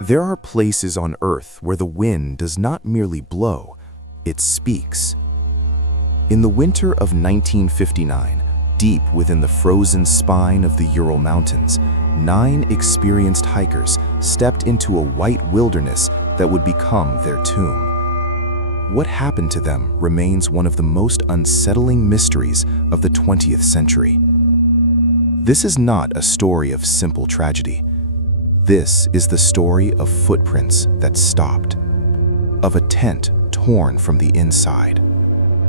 There are places on Earth where the wind does not merely blow, it speaks. In the winter of 1959, deep within the frozen spine of the Ural Mountains, 9 experienced hikers stepped into a white wilderness that would become their tomb. What happened to them remains one of the most unsettling mysteries of the 20th century. This is not a story of simple tragedy. This is the story of footprints that stopped, of a tent torn from the inside,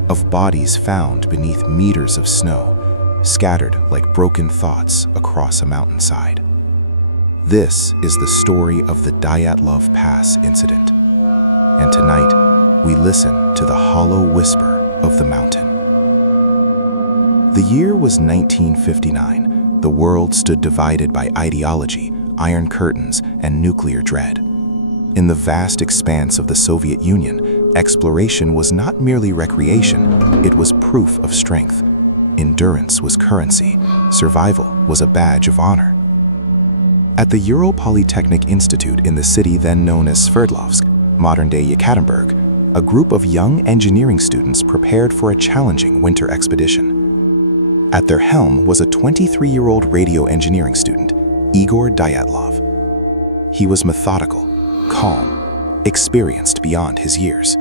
of bodies found beneath meters of snow, scattered like broken thoughts across a mountainside. This is the story of the Dyatlov Pass Incident. And tonight, we listen to the hollow whisper of the mountain. The year was 1959. The world stood divided by ideology, iron curtains, and nuclear dread. In the vast expanse of the Soviet Union, exploration was not merely recreation, it was proof of strength. Endurance was currency, survival was a badge of honor. At the Ural Polytechnic Institute in the city then known as Sverdlovsk, modern-day Yekaterinburg, a group of young engineering students prepared for a challenging winter expedition. At their helm was a 23-year-old radio engineering student, Igor Dyatlov. He was methodical, calm, experienced beyond his years.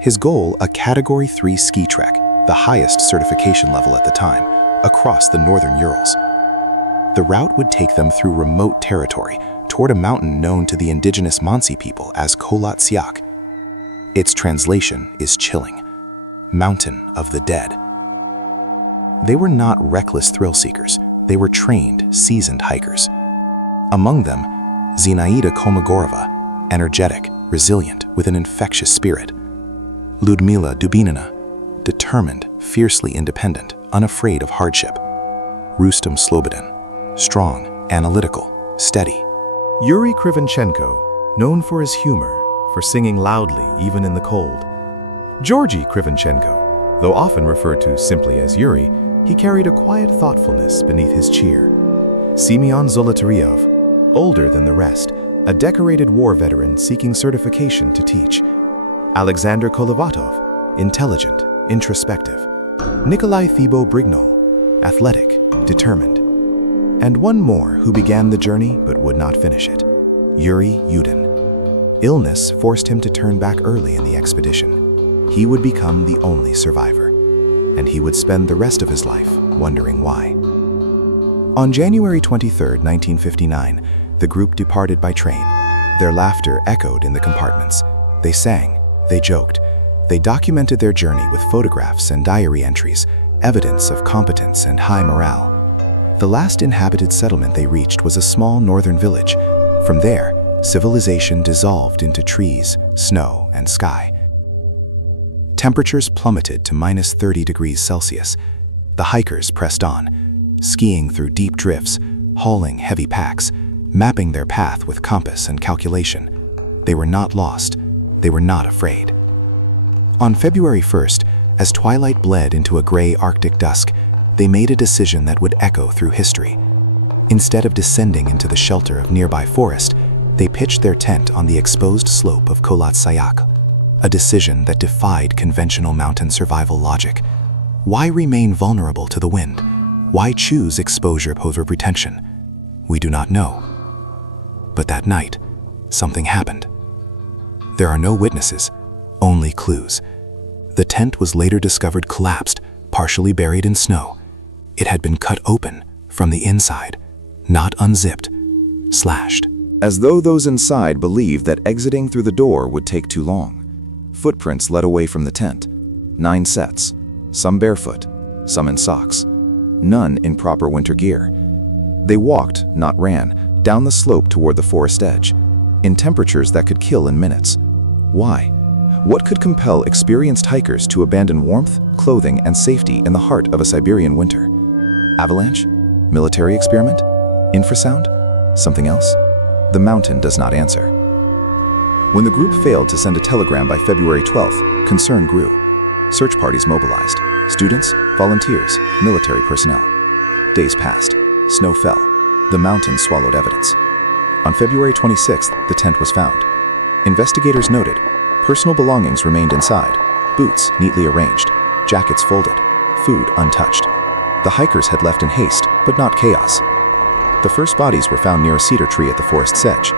His goal, a Category 3 ski trek, the highest certification level at the time, across the northern Urals. The route would take them through remote territory toward a mountain known to the indigenous Mansi people as Kholat Syakhl. Its translation is chilling, Mountain of the Dead. They were not reckless thrill seekers. They were trained, seasoned hikers. Among them, Zinaida Kolmogorova, energetic, resilient, with an infectious spirit. Ludmila Dubinina, determined, fiercely independent, unafraid of hardship. Rustam Slobodin, strong, analytical, steady. Yuri Krivonchenko, known for his humor, for singing loudly even in the cold. Georgy Krivonchenko, though often referred to simply as Yuri, he carried a quiet thoughtfulness beneath his cheer. Semyon Zolotaryov, older than the rest, a decorated war veteran seeking certification to teach. Alexander Kolovatov, intelligent, introspective. Nikolai Thibault-Brignol, athletic, determined. And one more who began the journey but would not finish it, Yuri Yudin. Illness forced him to turn back early in the expedition. He would become the only survivor, and he would spend the rest of his life wondering why. On January 23, 1959, the group departed by train. Their laughter echoed in the compartments. They sang, they joked, they documented their journey with photographs and diary entries, evidence of competence and high morale. The last inhabited settlement they reached was a small northern village. From there, civilization dissolved into trees, snow, and sky. Temperatures plummeted to -30 degrees Celsius. The hikers pressed on, skiing through deep drifts, hauling heavy packs, mapping their path with compass and calculation. They were not lost. They were not afraid. On February 1st, as twilight bled into a gray Arctic dusk, they made a decision that would echo through history. Instead of descending into the shelter of nearby forest, they pitched their tent on the exposed slope of Kholat Syakhl, a decision that defied conventional mountain survival logic. Why remain vulnerable to the wind? Why choose exposure over pretension? We do not know. But that night, something happened. There are no witnesses, only clues. The tent was later discovered collapsed, partially buried in snow. It had been cut open from the inside, not unzipped, slashed. As though those inside believed that exiting through the door would take too long. Footprints led away from the tent. 9 sets, some barefoot, some in socks, none in proper winter gear. They walked, not ran, down the slope toward the forest edge, in temperatures that could kill in minutes. Why? What could compel experienced hikers to abandon warmth, clothing, and safety in the heart of a Siberian winter? Avalanche? Military experiment? Infrasound? Something else? The mountain does not answer. When the group failed to send a telegram by February 12th, concern grew. Search parties mobilized. Students, volunteers, military personnel. Days passed. Snow fell. The mountain swallowed evidence. On February 26th, the tent was found. Investigators noted personal belongings remained inside, boots neatly arranged, jackets folded, food untouched. The hikers had left in haste, but not chaos. The first bodies were found near a cedar tree at the forest's edge.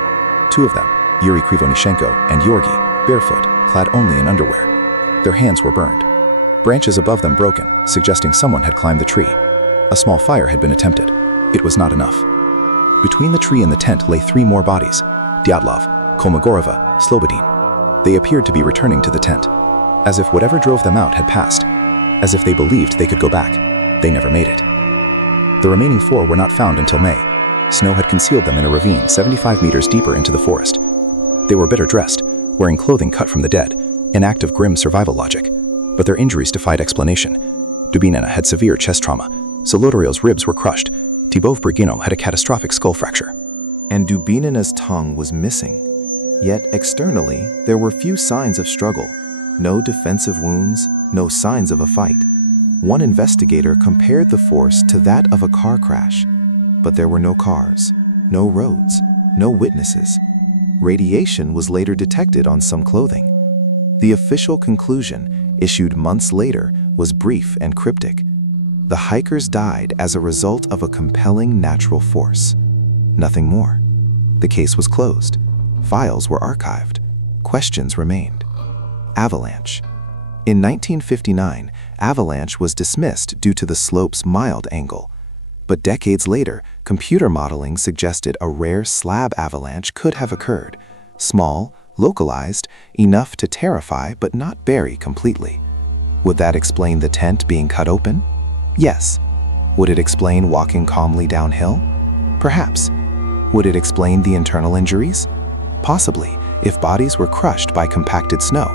Two of them, Yuri Krivonishenko and Georgi, barefoot, clad only in underwear. Their hands were burned. Branches above them broken, suggesting someone had climbed the tree. A small fire had been attempted. It was not enough. Between the tree and the tent lay three more bodies, Dyatlov, Kolmogorova, Slobodin. They appeared to be returning to the tent, as if whatever drove them out had passed, as if they believed they could go back. They never made it. The remaining four were not found until May. Snow had concealed them in a ravine 75 meters deeper into the forest. They were better dressed, wearing clothing cut from the dead, an act of grim survival logic. But their injuries defied explanation. Dubinina had severe chest trauma, Solodario's ribs were crushed, Tibov Brigino had a catastrophic skull fracture. And Dubinina's tongue was missing. Yet externally, there were few signs of struggle. No defensive wounds, no signs of a fight. One investigator compared the force to that of a car crash. But there were no cars, no roads, no witnesses. Radiation was later detected on some clothing. The official conclusion, issued months later, was brief and cryptic. The hikers died as a result of a compelling natural force. Nothing more. The case was closed. Files were archived. Questions remained. Avalanche. In 1959, avalanche was dismissed due to the slope's mild angle. But decades later, computer modeling suggested a rare slab avalanche could have occurred, small, localized, enough to terrify but not bury completely. Would that explain the tent being cut open? Yes. Would it explain walking calmly downhill? Perhaps. Would it explain the internal injuries? Possibly, if bodies were crushed by compacted snow.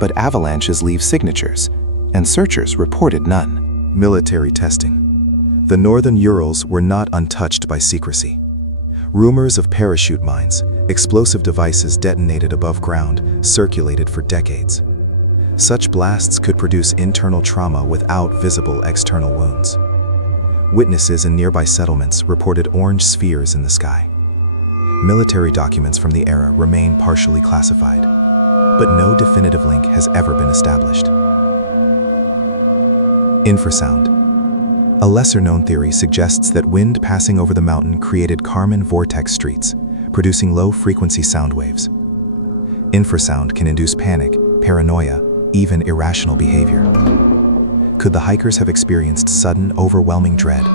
But avalanches leave signatures, and searchers reported none. Military testing. The northern Urals were not untouched by secrecy. Rumors of parachute mines, explosive devices detonated above ground, circulated for decades. Such blasts could produce internal trauma without visible external wounds. Witnesses in nearby settlements reported orange spheres in the sky. Military documents from the era remain partially classified, but no definitive link has ever been established. Infrasound. A lesser-known theory suggests that wind passing over the mountain created Kármán vortex streets, producing low-frequency sound waves. Infrasound can induce panic, paranoia, even irrational behavior. Could the hikers have experienced sudden, overwhelming dread?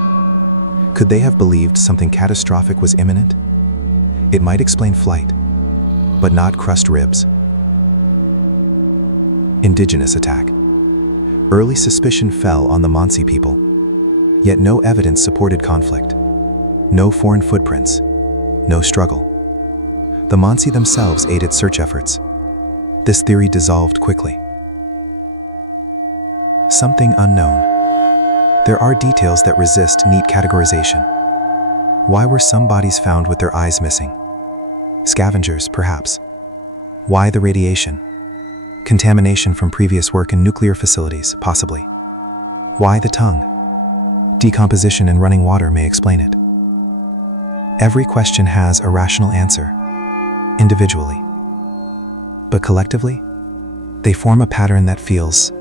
Could they have believed something catastrophic was imminent? It might explain flight, but not crushed ribs. Indigenous attack. Early suspicion fell on the Mansi people. Yet no evidence supported conflict. No foreign footprints. No struggle. The Mansi themselves aided search efforts. This theory dissolved quickly. Something unknown. There are details that resist neat categorization. Why were some bodies found with their eyes missing? Scavengers, perhaps. Why the radiation? Contamination from previous work in nuclear facilities, possibly. Why the tongue? Decomposition in running water may explain it. Every question has a rational answer, individually. But collectively, they form a pattern that feels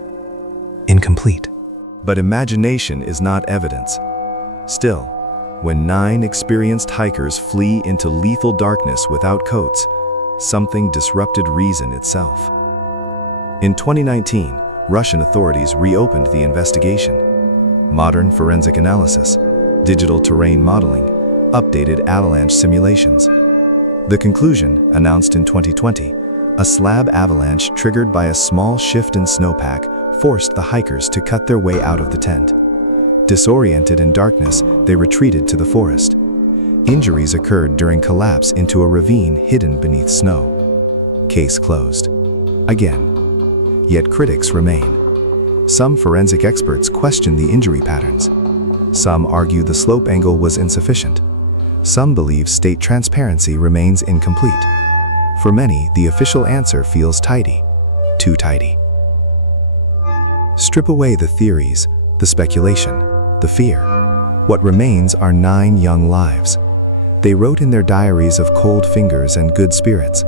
incomplete. But imagination is not evidence. Still, when 9 experienced hikers flee into lethal darkness without coats, something disrupted reason itself. In 2019, Russian authorities reopened the investigation. Modern forensic analysis, digital terrain modeling, updated avalanche simulations. The conclusion, announced in 2020, a slab avalanche triggered by a small shift in snowpack forced the hikers to cut their way out of the tent. Disoriented in darkness, they retreated to the forest. Injuries occurred during collapse into a ravine hidden beneath snow. Case closed. Again. Yet critics remain. Some forensic experts question the injury patterns. Some argue the slope angle was insufficient. Some believe state transparency remains incomplete. For many, the official answer feels tidy. Too tidy. Strip away the theories, the speculation, the fear. What remains are 9 young lives. They wrote in their diaries of cold fingers and good spirits.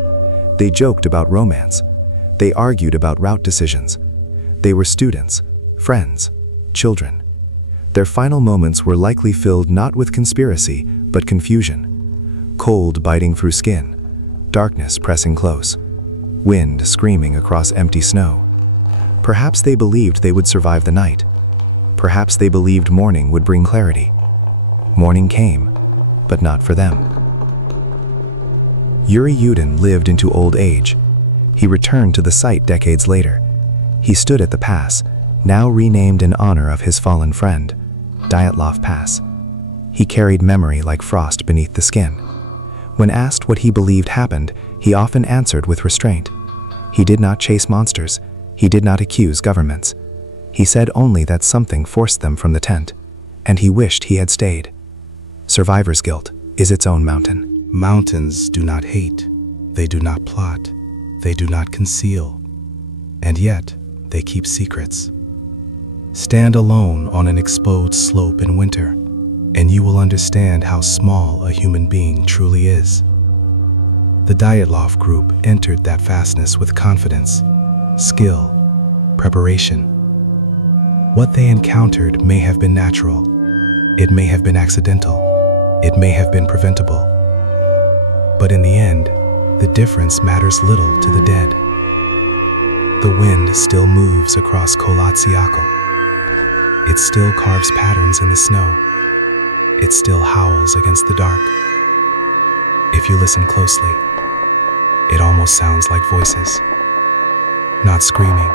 They joked about romance. They argued about route decisions. They were students, friends, children. Their final moments were likely filled not with conspiracy, but confusion. Cold biting through skin, darkness pressing close, wind screaming across empty snow. Perhaps they believed they would survive the night. Perhaps they believed morning would bring clarity. Morning came, but not for them. Yuri Yudin lived into old age. He returned to the site decades later. He stood at the pass, now renamed in honor of his fallen friend, Dyatlov Pass. He carried memory like frost beneath the skin. When asked what he believed happened, he often answered with restraint. He did not chase monsters. He did not accuse governments. He said only that something forced them from the tent, and he wished he had stayed. Survivor's guilt is its own mountain. Mountains do not hate. They do not plot. They do not conceal. And yet, they keep secrets. Stand alone on an exposed slope in winter, and you will understand how small a human being truly is. The Dyatlov group entered that fastness with confidence, skill, preparation. What they encountered may have been natural. It may have been accidental. It may have been preventable. But in the end, the difference matters little to the dead. The wind still moves across Kholat Syakhl. It still carves patterns in the snow. It still howls against the dark. If you listen closely, it almost sounds like voices. Not screaming,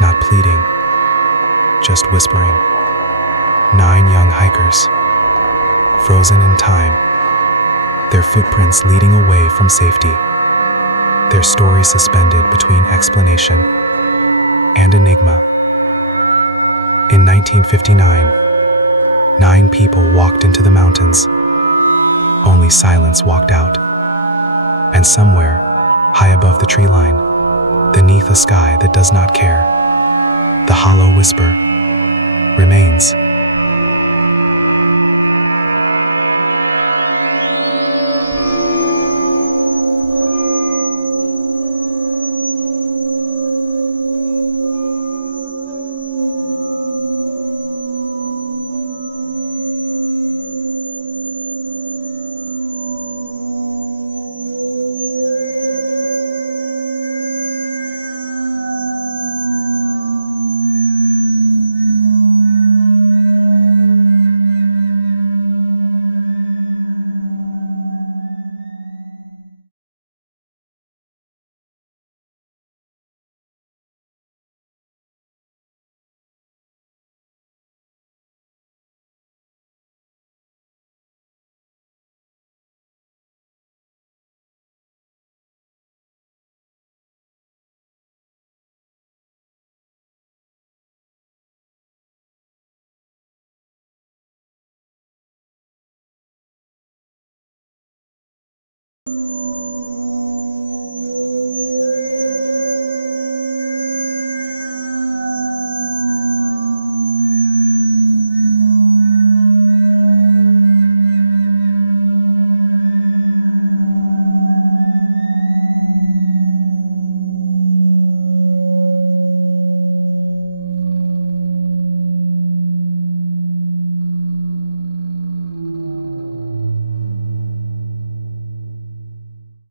not pleading, just whispering. 9 young hikers, frozen in time, their footprints leading away from safety, their story suspended between explanation and enigma. In 1959, 9 people walked into the mountains. Only silence walked out. And somewhere, high above the tree line, beneath a sky that does not care, the hollow whisper remains.